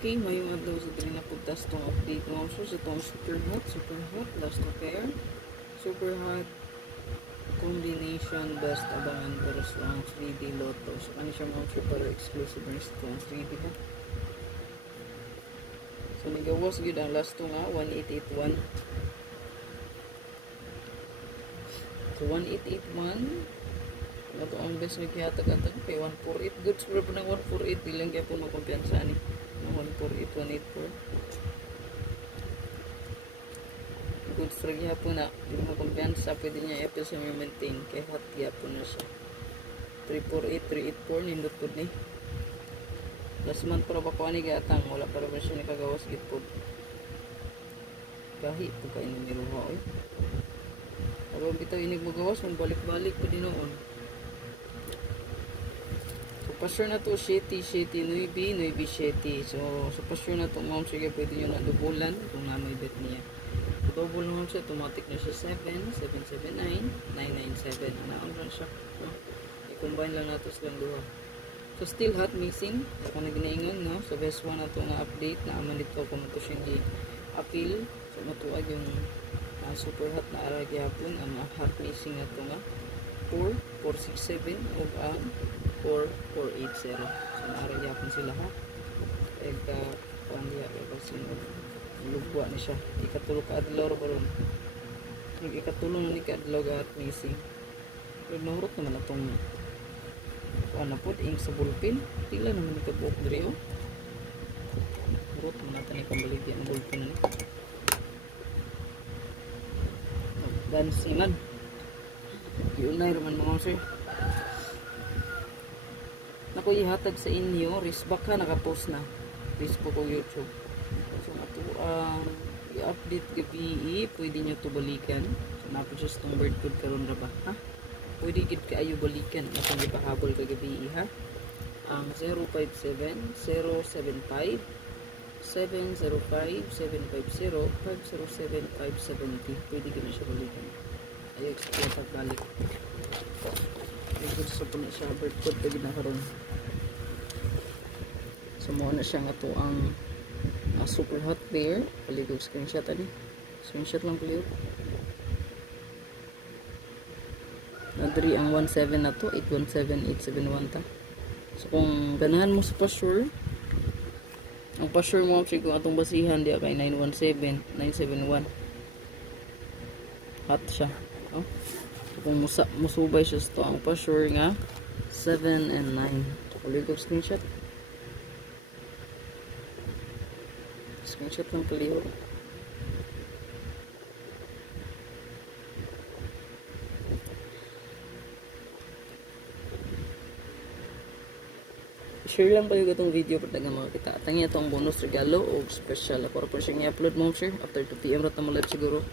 Okay, mayong adlaw sa dili na pugtas tong update mo so sa tong super hot last to pair super hot combination best abangan pero sa 3D Lotto so kani siya mga super exclusive na sa 3D ha. So nagawas gyud ang last to nga 1881. So 1881 ato ang best nga kihatag-atag kay 148 goods pero po ng 148 ilang kaya po magkumpiyansa ni 148 184 goods for gihapon na di mo kumpiyansa pwede niya i-appeal sa may maintain kay hot gihapon na siya 348 384 nindot po ni last month para ba ko ani gatang wala para ba siya nakagawas gid po kahit po kayo niruha oy abang bitaw inig magawas man balik-balik pa din noon. Pasure na to, sheti, nuibi, sheti. So, sa pasure na to, ma'am, sige, pwede nyo na dubulan kung na may bet niya. So, double ma'am siya, automatic na siya 779, 997. Naon lang siya. No? I-combine lang nato silang duha. So, still hot missing. Ako na ginaingon, no? So, best one na to nga update na aman dito kung ito siyang i-appeal. So, matuag yung super hot na aragi hapon. Ang hot missing na to nga 4,467 o 4,480. So, naarag yapon sila ha. Eka, pandiya, kasi lugwa na siya. Ikatulog ka adlaw baron. Yung ikatulong na ni ka adlaw at missing. Pero nahurot naman na itong na po, ing sa bulpin. Tila naman ni kabuok diri o. Hurot naman natin ni kambaligyan ang bulpin na ni. Dansingan. Yunay naman mga sir. Ako ihatag sa inyo, Risbak ha, nakapost na Facebook o YouTube. So ato i-update gabi, pwede nyo to balikan. So napo just tong bird food karon ra ba ha? Pwede gid kaayo balikan atong gipahabol ka gabi ha. Ang 057-075 705 750 507 570 pwede gid na siya balikan. Ayo explain pagbalik. Gusto po na siya bird food pwede na karon. So mo na siya nga to ang super hot bear. Paligog screenshot ani. Screenshot lang clear. Nadri ang 17 na to, 817871 ta. So kung ganahan mo sa pasure, ang pasure mo siguro atong basihan di kay 917, 971. Hot siya. Oh. So, kung musubay siya sa to ang pasure nga 7 and 9. Paligog screenshot. Screenshot ng palihog. Share lang palihog itong video para taga makakita. Tangi itong bonus regalo o special. Ako rin po siyang i-upload mo, sir. After 2 PM rat na mo live siguro.